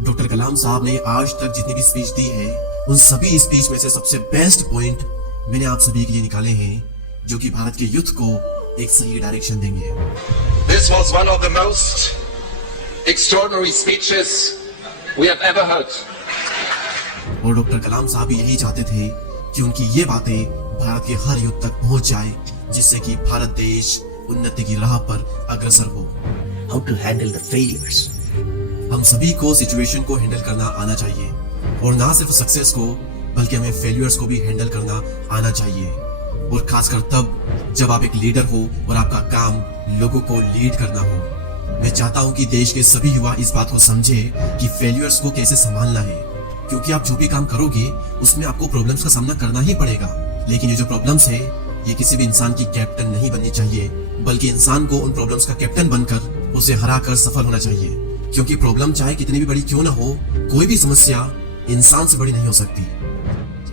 Doctor कलाम साहब ने आज तक जितनी भी स्पीच दी है, उन सभी स्पीच में से सबसे बेस्ट पॉइंट मैंने आप सभी के लिए निकाले हैं, जो कि भारत के यूथ को एक सही डायरेक्शन देंगे। This was one of the most extraordinary speeches we have ever heard. और डॉक्टर कलाम साहब भी यही चाहते थे कि उनकी ये बातें भारत के हर युद्ध तक पहुंच जाए, जिससे कि भारत देश उन्नति की राह पर अग्रसर हो। How to handle the failures. हम सभी को सिचुएशन को हैंडल करना आना चाहिए, और ना सिर्फ सक्सेस को बल्कि हमें फेलियर्स को भी हैंडल करना आना चाहिए। और खासकर तब जब आप एक लीडर हो और आपका काम लोगों को लीड करना हो। मैं चाहता हूं कि देश के सभी युवा इस बात को समझे कि फेलियर्स को कैसे संभालना है, क्योंकि आप जो भी काम करोगे उसमें आपको प्रॉब्लम्स का सामना करना ही पड़ेगा। लेकिन ये जो प्रॉब्लम्स है, ये किसी भी इंसान की कैप्टन नहीं बननी चाहिए, बल्कि इंसान को उन प्रॉब्लम्स का कैप्टन बनकर उसे हराकर सफल होना चाहिए। क्योंकि प्रॉब्लम चाहे कितनी भी बड़ी क्यों ना हो, कोई भी समस्या इंसान से बड़ी नहीं हो सकती।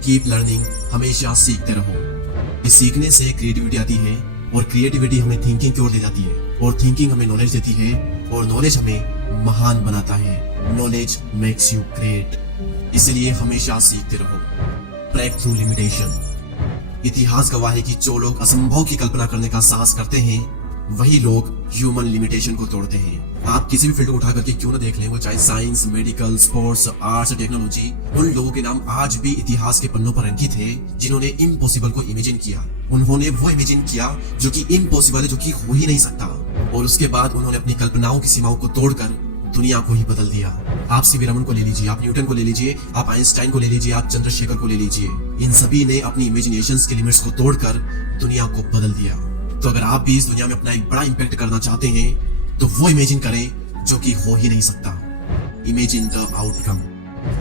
कीप लर्निंग, हमेशा सीखते रहो। इस सीखने से क्रिएटिविटी आती है, और क्रिएटिविटी हमें थिंकिंग की ओर ले जाती है, और थिंकिंग हमें नॉलेज देती है, और नॉलेज हमें महान बनाता है। Knowledge makes you great. इसलिए हमेशा सीखते रहो। Break through limitation. इतिहास गवाह है कि जो लोग असंभव की कल्पना करने का साहस करते हैं, वही लोग ह्यूमन लिमिटेशन को तोड़ते हैं। आप किसी भी फील्ड को उठा करके क्यों ना देख लें, वो चाहे science, medical, sports, arts, technology, उन लोगों के नाम आज भी इतिहास के पन्नों पर अंकित है, जिन्होंने इम्पॉसिबल को इमेजिन किया। उन्होंने वो इमेजिन किया जो कि इम्पॉसिबल है, जो कि हो ही नहीं सकता, और उसके बाद उन्होंने अपनी कल्पनाओं की सीमाओं को तोड़कर दुनिया को ही बदल दिया। आप सीवी रमन को ले लीजिए, आप न्यूटन को ले लीजिए, आप आइंस्टाइन को ले लीजिए, आप चंद्रशेखर को ले लीजिए। इन सभी ने अपनी इमेजिनेशंस के लिमिट्स को तोड़कर दुनिया को बदल दिया। तो अगर आप भी इस दुनिया में अपना एक बड़ा इंपैक्ट करना चाहते हैं, तो वो इमेजिन करें जो कि हो ही नहीं सकता। Imagine the outcome.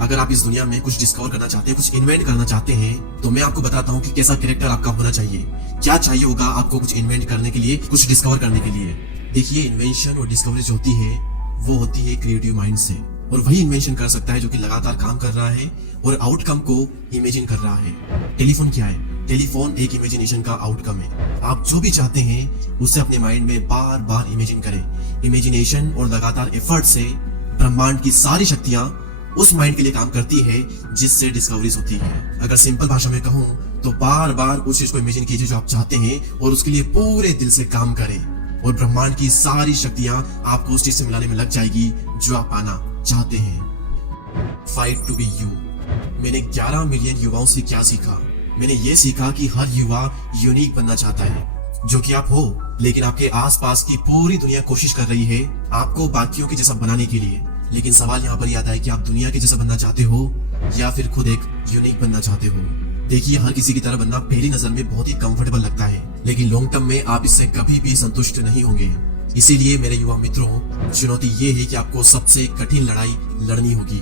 अगर आप इस दुनिया में कुछ डिस्कवर करना चाहते हैं, कुछ इन्वेंट करना चाहते हैं, तो मैं आपको बताता हूँ कि कैसा कैरेक्टर आपका होना चाहिए, क्या चाहिए होगा आपको कुछ इन्वेंट करने के लिए, कुछ डिस्कवर करने के लिए। देखिए, इन्वेंशन और डिस्कवरी जो होती है, वो होती है क्रिएटिव माइंड से, और वही इन्वेंशन कर सकता है जो कि लगातार काम कर रहा है और आउटकम को इमेजिन कर रहा है। टेलीफोन क्या है? टेलीफोन एक इमेजिनेशन का आउटकम है। आप जो भी चाहते हैं उसे अपने माइंड में बार बार इमेजिन करें। इमेजिनेशन और लगातार एफर्ट से ब्रह्मांड की सारी शक्तियां उस माइंड के लिए काम करती है, जिससे डिस्कवरीज होती है। अगर सिंपल भाषा में कहूं तो बार बार उस चीज को इमेजिन कीजिए जो आप चाहते हैं, और उसके लिए पूरे दिल से काम करें, और ब्रह्मांड की सारी शक्तियां आपको उस चीज से मिलाने में लग जाएगी जो आप पाना चाहते हैं। Fight to be you. मैंने 11 मिलियन युवाओं से क्या सीखा? मैंने ये सीखा कि हर युवा यूनिक बनना चाहता है, जो कि आप हो, लेकिन आपके आसपास की पूरी दुनिया कोशिश कर रही है आपको बाकियों के जैसा बनाने के लिए। लेकिन सवाल यहाँ पर आता है कि आप दुनिया के जैसा बनना चाहते हो या फिर खुद एक यूनिक बनना चाहते हो। देखिए, हर किसी की तरह बनना पहली नजर में बहुत ही कंफर्टेबल लगता है, लेकिन लॉन्ग टर्म में आप इससे कभी भी संतुष्ट नहीं होंगे। इसीलिए मेरे युवा मित्रों, चुनौती ये है कि आपको सबसे कठिन लड़ाई लड़नी होगी।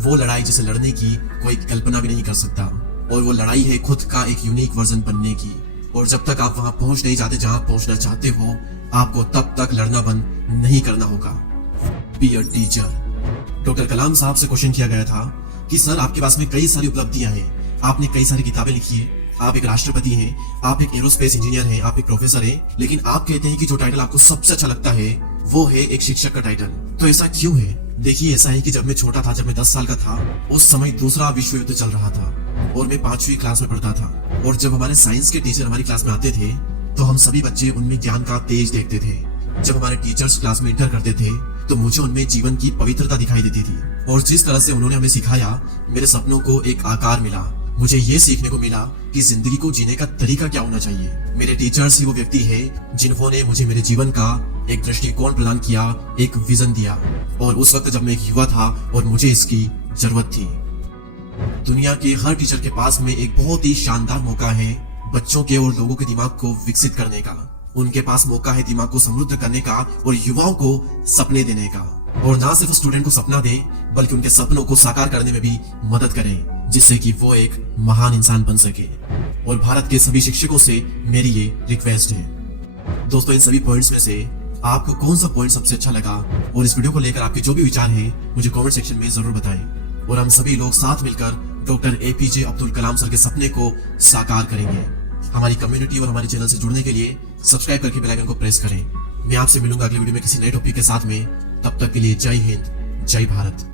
वो लड़ाई जिसे लड़ने की कोई कल्पना भी नहीं कर सकता, और वो लड़ाई है खुद का एक यूनिक वर्जन बनने की। और जब तक आप वहां पहुंच नहीं जाते जहां पहुंचना चाहते हो, आपको तब तक लड़ना बंद नहीं करना होगा। Be a teacher. डॉक्टर कलाम साहब से क्वेश्चन किया गया था कि सर, आपके पास में कई सारी उपलब्धियां हैं, आपने कई सारी किताबें लिखी है, आप एक राष्ट्रपति हैं, आप एक एरोस्पेस इंजीनियर हैं, आप एक प्रोफेसर हैं, लेकिन आप कहते हैं कि जो टाइटल आपको सबसे अच्छा लगता है वो है एक शिक्षक का टाइटल। तो ऐसा क्यों है? देखिए, ऐसा है कि जब मैं छोटा था, जब मैं 10 साल का था, उस समय दूसरा विश्व युद्ध चल रहा था, और मैं 5वीं क्लास में पढ़ता था। और जब हमारे साइंस के टीचर हमारी क्लास में आते थे, तो हम सभी बच्चे उनमें ज्ञान का तेज देखते थे। जब हमारे टीचर्स क्लास में इंटर करते थे, तो मुझे उनमें जीवन की पवित्रता दिखाई देती थी, और जिस तरह से उन्होंने हमें सिखाया, मेरे सपनों को एक आकार मिला। मुझे ये सीखने को मिला कि जिंदगी को जीने का तरीका क्या होना चाहिए। मेरे टीचर्स ही वो व्यक्ति है जिन्होंने मुझे मेरे जीवन का एक दृष्टिकोण प्रदान किया, एक विजन दिया, और उस वक्त जब मैं एक युवा था और मुझे इसकी जरूरत थी। दुनिया के हर टीचर के पास में एक बहुत ही शानदार मौका है बच्चों के और लोगों के दिमाग को विकसित करने का। उनके पास मौका है दिमाग को समृद्ध करने का और युवाओं को सपने देने का, और ना सिर्फ स्टूडेंट को सपना दे, बल्कि उनके सपनों को साकार करने में भी मदद करें, जिससे कि वो एक महान इंसान बन सके। और भारत के सभी शिक्षकों से मेरी ये रिक्वेस्ट है। दोस्तों, इन सभी पॉइंट्स में से आपको कौन सा पॉइंट सबसे अच्छा लगा, और इस वीडियो को लेकर आपके जो भी विचार हैं मुझे कमेंट सेक्शन में जरूर बताएं, और हम सभी लोग साथ मिलकर doctor APJ Abdul Kalam sir के सपने को साकार करेंगे। हमारी कम्युनिटी और हमारे चैनल से जुड़ने के लिए सब्सक्राइब करके बेल आइकन को प्रेस करें। मैं आपसे मिलूंगा अगली वीडियो में किसी नए टॉपिक के साथ में। तब तक के लिए जय हिंद, जय भारत।